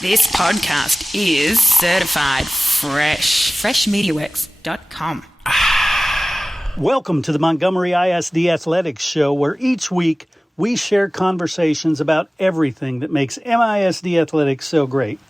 This podcast is certified fresh. FreshMediaWorks.com. Welcome to the Montgomery ISD Athletics Show, where each week we share conversations about everything that makes MISD athletics so great.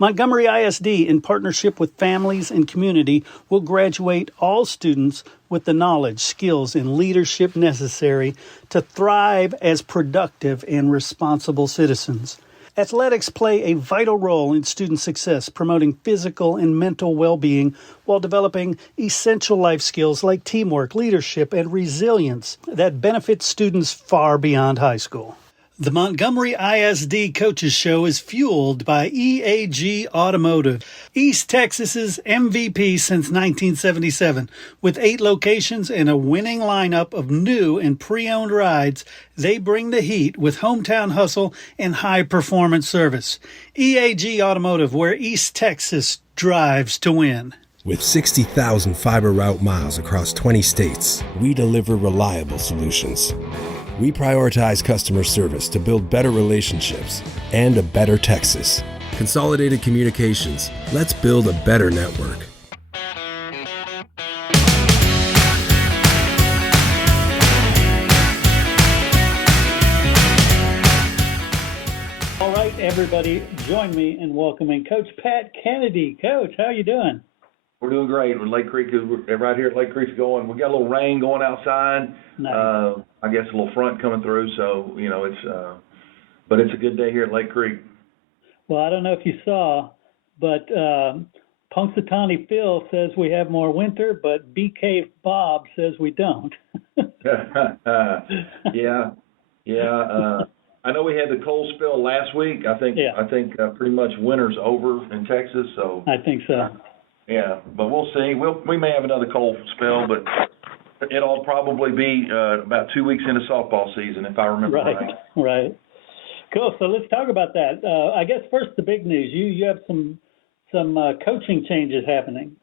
Montgomery ISD, in partnership with families and community, will graduate all students with the knowledge, skills, and leadership necessary to thrive as productive and responsible citizens. Athletics play a vital role in student success, promoting physical and mental well-being while developing essential life skills like teamwork, leadership, and resilience that benefit students far beyond high school. The Montgomery ISD Coaches Show is fueled by EAG Automotive, East Texas's MVP since 1977. With 8 locations and a winning lineup of new and pre-owned rides, they bring the heat with hometown hustle and high-performance service. EAG Automotive, where East Texas drives to win. With 60,000 fiber route miles across 20 states, we deliver reliable solutions. We prioritize customer service to build better relationships and a better Texas. Consolidated Communications. Let's build a better network. All right, everybody, join me in welcoming Coach Pat Kennedy. Coach, how are you doing? We're doing great. Lake Creek is right here. Lake Creek's going. We got a little rain going outside. Nice. I guess a little front coming through. So it's, but it's a good day here at Lake Creek. Well, I don't know if you saw, but Punxsutawney Phil says we have more winter, but BK Bob says we don't. Yeah. I know we had the cold spell last week. I think pretty much winter's over in Texas. So I think so. Yeah, but we'll see. We may have another cold spell, but it'll probably be about 2 weeks into softball season, if I remember right. Right. Cool. So let's talk about that. I guess first the big news. You have some coaching changes happening.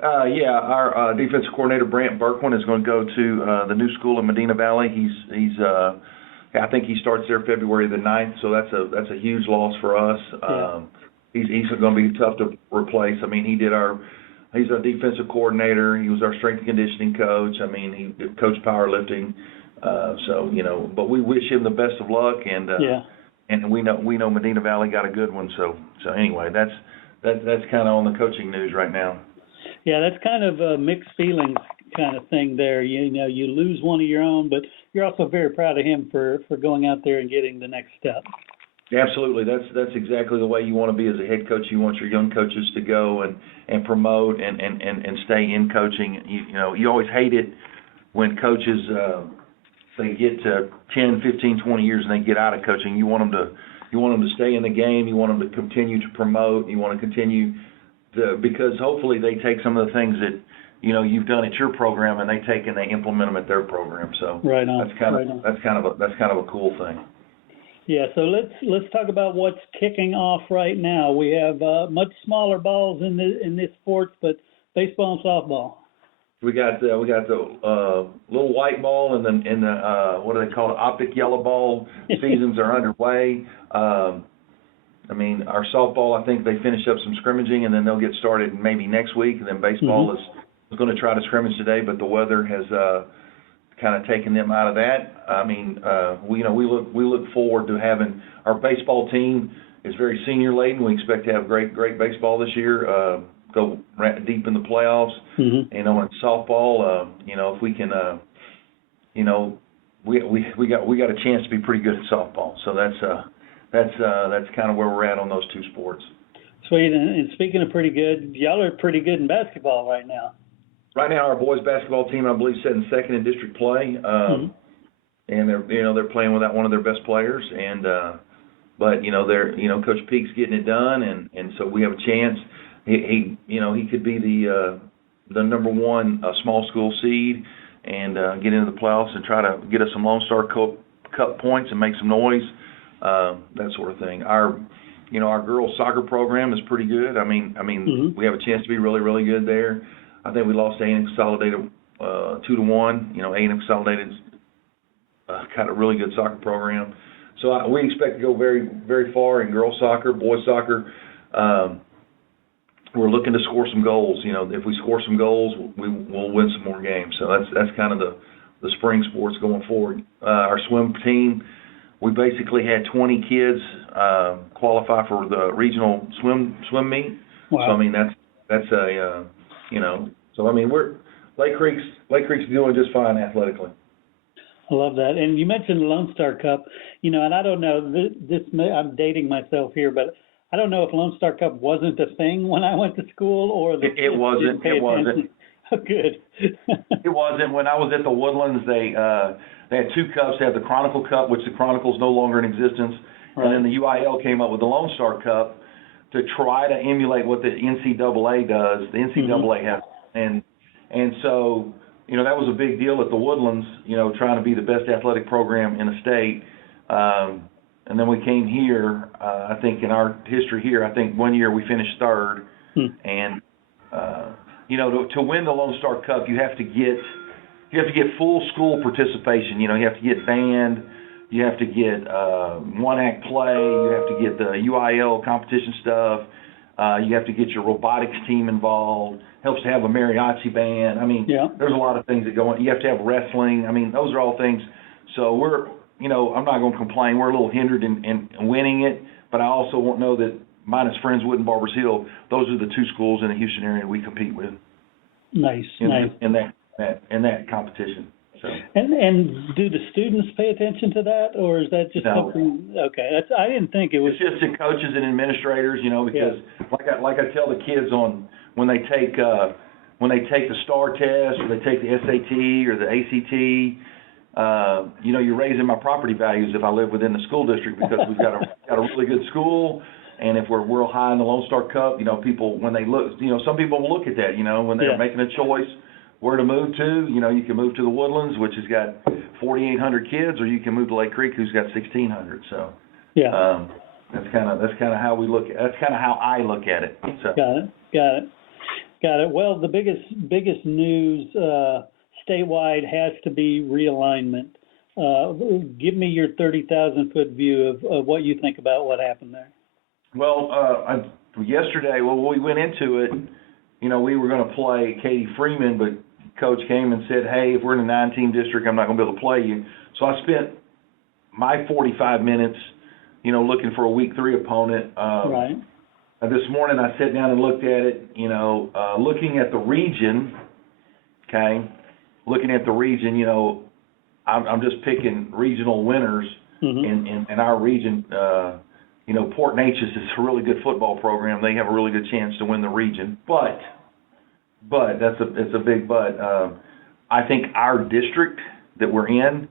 Yeah, our defensive coordinator Brant Berkwin is going to go to the new school in Medina Valley. He's I think he starts there February the 9th, so that's a huge loss for us. Yeah. He's going to be tough to replace. I mean, he's our defensive coordinator. He was our strength and conditioning coach. I mean, he coached powerlifting. So, but we wish him the best of luck. And we know Medina Valley got a good one. So anyway, that's kind of on the coaching news right now. Yeah, that's kind of a mixed feelings kind of thing there. You lose one of your own, but you're also very proud of him for going out there and getting the next step. Absolutely. That's exactly the way you want to be as a head coach. You want your young coaches to go and promote and stay in coaching. You always hate it when coaches they get to 10, 15, 20 years and they get out of coaching. You want them to stay in the game. You want them to continue to promote. You want to continue because hopefully they take some of the things that you've done at your program and they take and they implement them at their program. So right on. That's kind of a cool thing. Yeah, so let's talk about what's kicking off right now. We have much smaller balls in this sport, but baseball and softball. We got the little white ball and the what do they call it, optic yellow ball seasons are underway. I mean, our softball, I think they finish up some scrimmaging and then they'll get started maybe next week. And then baseball is going to try to scrimmage today, but the weather has kind of taking them out of that. I mean, we look forward to having our baseball team is very senior laden. We expect to have great baseball this year. Go deep in the playoffs. Mm-hmm. In softball, if we can, we got a chance to be pretty good at softball. So that's kind of where we're at on those two sports. Sweet. And speaking of pretty good, y'all are pretty good in basketball right now. Right now, our boys basketball team, I believe, sitting second in district play, and they're playing without one of their best players, but Coach Peak's getting it done, and so we have a chance. He could be the number one small school seed and get into the playoffs and try to get us some Lone Star Cup points and make some noise, that sort of thing. Our girls soccer program is pretty good. I mean, we have a chance to be really, really good there. I think we lost A&M Consolidated 2-1. A&M Consolidated's got a really good soccer program. we expect to go very, very far in girls soccer, boys soccer. We're looking to score some goals. You know, if we score some goals, we'll win some more games. So that's kind of the spring sports going forward. Our swim team, we basically had 20 kids qualify for the regional swim meet. Wow. So I mean that's a you know. So I mean Lake Creek's doing just fine athletically. I love that. And you mentioned the Lone Star Cup, you know, and I don't know, I'm dating myself here, but I don't know if Lone Star Cup wasn't a thing when I went to school or it wasn't. It wasn't. Oh, good. It wasn't. When I was at the Woodlands, they had two cups. They had the Chronicle Cup, which the Chronicle is no longer in existence, right. And then the UIL came up with the Lone Star Cup to try to emulate what the NCAA does. The NCAA has, and so, you know, that was a big deal at the Woodlands, you know, trying to be the best athletic program in the state. And then we came here, I think in our history here, I think one year we finished third. And, you know, to win the Lone Star Cup, you have to get full school participation. You know, you have to get band, you have to get one-act play, you have to get the UIL competition stuff, you have to get your robotics team involved. Helps to have a mariachi band. I mean, There's a lot of things that go on. You have to have wrestling. I mean, those are all things. So you know, I'm not going to complain. We're a little hindered in winning it, but I also won't know that minus Friendswood and Barbers Hill, those are the two schools in the Houston area we compete with. Nice. In that competition. So. And do the students pay attention to that, or is that just something? Okay, I didn't think it was. It's just the coaches and administrators, you know, because like I tell the kids when they take the STAR test or they take the SAT or the ACT, you know, you're raising my property values if I live within the school district, because we've got a really good school, and if we're real high in the Lone Star Cup, you know, people when they look, you know, some people will look at that, you know, when they're making a choice where to move to. You know, you can move to the Woodlands, which has got 4,800 kids, or you can move to Lake Creek, who's got 1,600. So that's kind of how we look. That's kind of how I look at it. So. Got it. Well, the biggest news statewide has to be realignment. Give me your 30,000-foot view of what you think about what happened there. Well, yesterday, we went into it, you know, we were going to play Katie Freeman, but Coach came and said, hey, if we're in a 9-team district, I'm not going to be able to play you. So I spent my 45 minutes, you know, looking for a week 3 opponent. Right. This morning I sat down and looked at it, you know, looking at the region, you know, I'm just picking regional winners in our region. You know, Port Neches is a really good football program. They have a really good chance to win the region. But it's a big but. I think our district that we're in,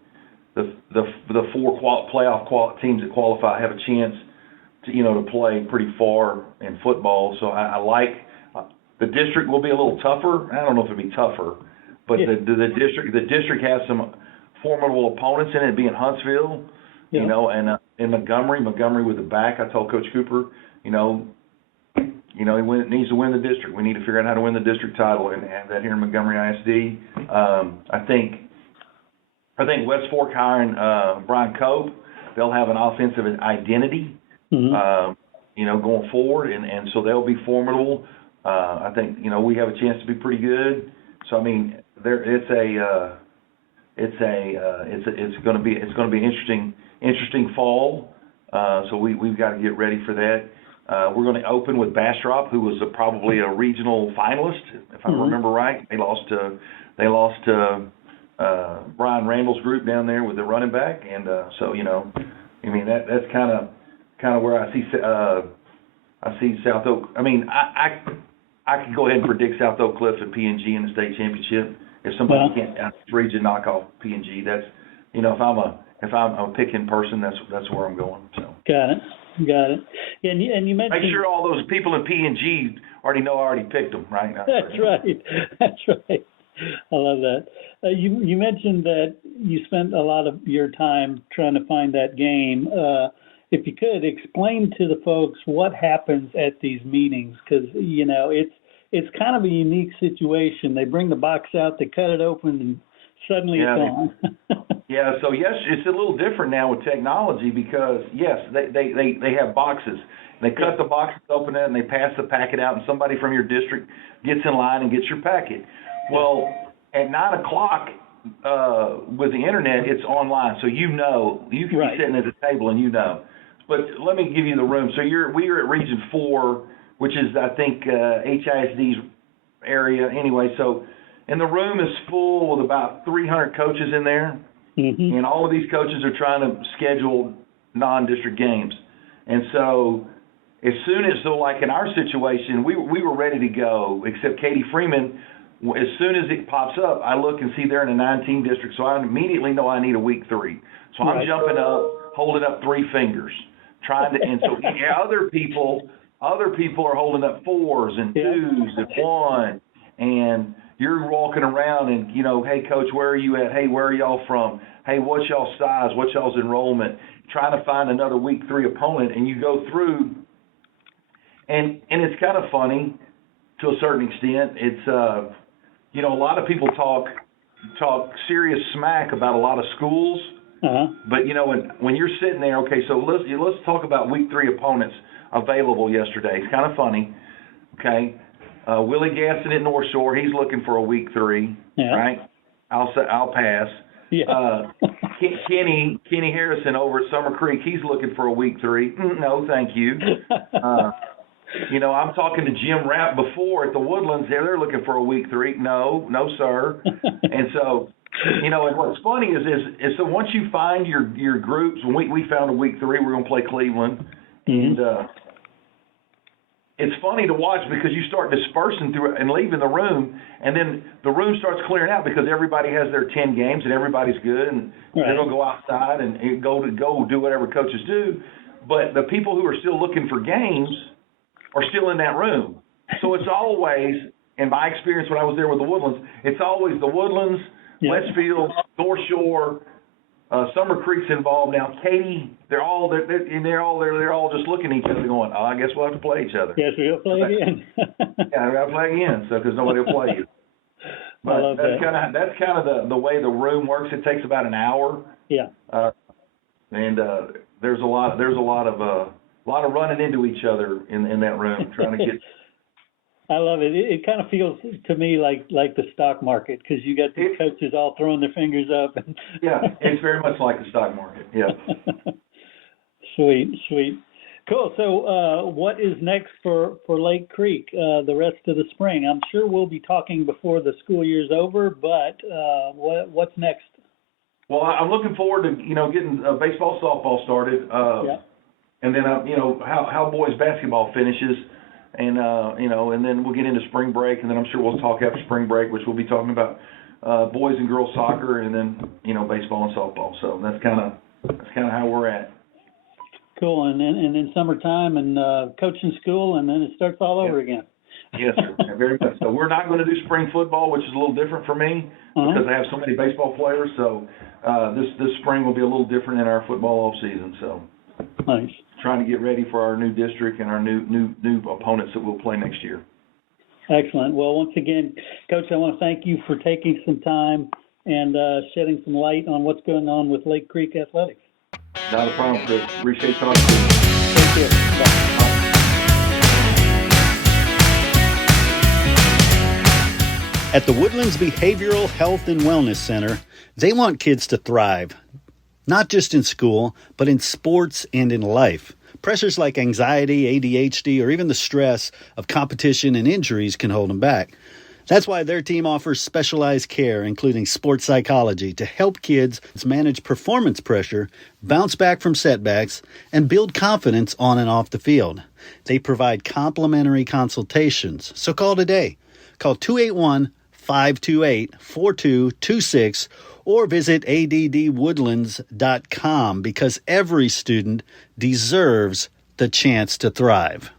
the 4 playoff teams that qualify have a chance to, you know, to play pretty far in football. So I like the district will be a little tougher. I don't know if it'll be tougher, but the district has some formidable opponents in it, being Huntsville, you know, and in Montgomery with the back. I told Coach Cooper, he needs to win the district. We need to figure out how to win the district title and have that here in Montgomery ISD. I think West Fork hiring Brian Cope, they'll have an offensive identity, you know, going forward, and so they'll be formidable. I think, you know, we have a chance to be pretty good. So I mean, it's going to be an interesting fall. So we've got to get ready for that. We're going to open with Bastrop, who was probably a regional finalist, if I remember right. They lost to Brian Randall's group down there with the running back, and so, you know, I mean, that's kind of where I see South Oak. I mean, I could go ahead and predict South Oak Cliff and P&G in the state championship. If somebody can't out the region knock off P&G, that's, you know, if I'm a picking person, that's where I'm going. So. Got it. And you mentioned, make sure all those people in P&G already know I already picked them, right? That's right. I love that. You mentioned that you spent a lot of your time trying to find that game. If you could explain to the folks what happens at these meetings, because, you know, it's kind of a unique situation. They bring the box out, they cut it open, and suddenly it's on. Yeah, so yes, it's a little different now with technology because yes, they have boxes. They cut the boxes open and they pass the packet out, and somebody from your district gets in line and gets your packet. Well, at 9 o'clock with the internet, it's online, so you can be sitting at the table and But let me give you the room. So we are at Region 4, which is I think HISD's area anyway. So, and the room is full with about 300 coaches in there. And all of these coaches are trying to schedule non-district games. And so as soon as, like in our situation, we were ready to go, except Katie Freeman, as soon as it pops up, I look and see they're in a 19 district, so I immediately know I need a week 3. So I'm jumping up, holding up 3 fingers, trying to, and so other people are holding up 4s and 2s and 1, and you're walking around and, hey, coach, where are you at? Hey, where are y'all from? Hey, what's y'all's size? What's y'all's enrollment? Trying to find another week 3 opponent, and you go through, and it's kind of funny to a certain extent. It's, a lot of people talk serious smack about a lot of schools, but, when you're sitting there, okay, so let's talk about week 3 opponents available yesterday. It's kind of funny, okay? Willie Gaston at North Shore, he's looking for a week 3, right? I'll pass. Yeah. Kenny Harrison over at Summer Creek, he's looking for a week 3. No, thank you. I'm talking to Jim Rapp before at the Woodlands. They're looking for a week 3. No, sir. And so, and what's funny is so once you find your groups, when we found a week 3, we're going to play Cleveland, and it's funny to watch because you start dispersing through it and leaving the room, and then the room starts clearing out because everybody has their 10 games and everybody's good, and then they'll go outside and go do whatever coaches do. But the people who are still looking for games are still in that room. So it's always, in my experience when I was there with the Woodlands, it's always the Woodlands, Westfield, North Shore, Summer Creek's involved now. Katie, they're all just looking at each other, going, "Oh, I guess we'll have to play each other." Yes, we'll play again. Yeah, we got to play again, so because nobody will play you. But that's kind of the way the room works. It takes about an hour. Yeah. And there's a lot of running into each other in that room trying to get. I love it. It kind of feels to me like the stock market because you got these coaches all throwing their fingers up. Yeah, it's very much like the stock market. Yeah. Sweet. Cool. So what is next for Lake Creek the rest of the spring? I'm sure we'll be talking before the school year's over, but what's next? Well, I'm looking forward to getting baseball, softball started, and then how boys basketball finishes. And, and then we'll get into spring break, and then I'm sure we'll talk after spring break, which we'll be talking about boys and girls soccer, and then, baseball and softball. So that's kind of how we're at. Cool. And then summertime and coaching school, and then it starts all over again. Yes, sir. Very much. So we're not going to do spring football, which is a little different for me because I have so many baseball players. So this spring will be a little different in our football off season. So nice. Trying to get ready for our new district and our new opponents that we'll play next year. Excellent. Well, once again, Coach, I want to thank you for taking some time and shedding some light on what's going on with Lake Creek Athletics. Not a problem, Chris. Appreciate talking to you. Thank you. Bye. At the Woodlands Behavioral Health and Wellness Center, they want kids to thrive. Not just in school, but in sports and in life. Pressures like anxiety, ADHD, or even the stress of competition and injuries can hold them back. That's why their team offers specialized care, including sports psychology, to help kids manage performance pressure, bounce back from setbacks, and build confidence on and off the field. They provide complimentary consultations, so call today. Call 281-528-4226 or visit addwoodlands.com because every student deserves the chance to thrive.